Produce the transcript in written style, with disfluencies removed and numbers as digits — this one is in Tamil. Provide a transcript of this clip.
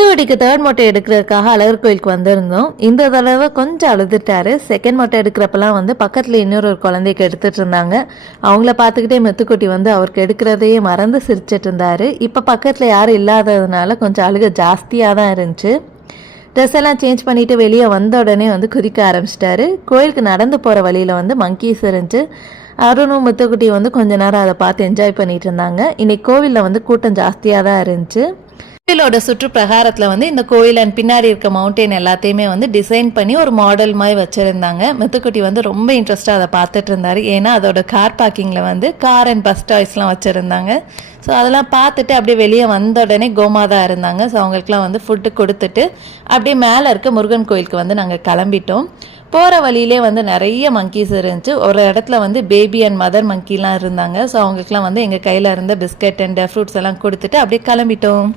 முத்துக்குட்டிக்கு தேர்ட் மொட்டை எடுக்கிறதுக்காக அழகர் கோயிலுக்கு வந்திருந்தோம். இந்த தடவை கொஞ்சம் அழுதுட்டாரு. செகண்ட் மொட்டை எடுக்கிறப்பெல்லாம் வந்து பக்கத்தில் இன்னொரு குழந்தைக்கு எடுத்துகிட்டு இருந்தாங்க. அவங்கள பார்த்துக்கிட்டே முத்துக்குட்டி வந்து அவருக்கு எடுக்கிறதையே மறந்து சிரிச்சிட்டு இருந்தார். இப்போ பக்கத்தில் யாரும் இல்லாததுனால கொஞ்சம் அழுக ஜாஸ்தியாக தான் இருந்துச்சு. ட்ரெஸ் எல்லாம் சேஞ்ச் பண்ணிவிட்டு வெளியே வந்த உடனே வந்து குதிக்க ஆரம்பிச்சிட்டாரு. கோயிலுக்கு நடந்து போகிற வழியில் வந்து மங்கீஸ் இருந்துச்சு. அருணும் முத்துக்குட்டியும் வந்து கொஞ்ச நேரம் அதை பார்த்து என்ஜாய் பண்ணிட்டு இருந்தாங்க. இன்னைக்கு கோவிலில் வந்து கூட்டம் ஜாஸ்தியாக தான் இருந்துச்சு. கோயிலோட சுற்று பிரகாரத்தில் வந்து இந்த கோயில் அண்ட் பின்னாடி இருக்க மவுண்டெயின் எல்லாத்தையுமே வந்து டிசைன் பண்ணி ஒரு மாடல் மாதிரி வச்சுருந்தாங்க. முத்துக்குட்டி வந்து ரொம்ப இன்ட்ரெஸ்ட்டாக அதை பார்த்துட்டு இருந்தார். ஏன்னா அதோட கார் பார்க்கிங்கில் வந்து கார் அண்ட் பஸ் டாய்ஸ்லாம் வச்சுருந்தாங்க. ஸோ அதெல்லாம் பார்த்துட்டு அப்படியே வெளியே வந்த உடனே கோமாதா இருந்தாங்க. ஸோ அவங்களுக்குலாம் வந்து ஃபுட்டு கொடுத்துட்டு அப்படியே மேலே இருக்க முருகன் கோயிலுக்கு வந்து நாங்கள் கிளம்பிட்டோம். போகிற வழியிலே வந்து நிறைய மங்கீஸ் இருந்துச்சு. ஒரு இடத்துல வந்து பேபி அண்ட் மதர் மங்கிலாம் இருந்தாங்க. ஸோ அவங்களுக்குலாம் வந்து எங்கள் கையில் இருந்த பிஸ்கட் அண்ட் ஃப்ரூட்ஸ் எல்லாம் கொடுத்துட்டு அப்படியே கிளம்பிட்டோம்.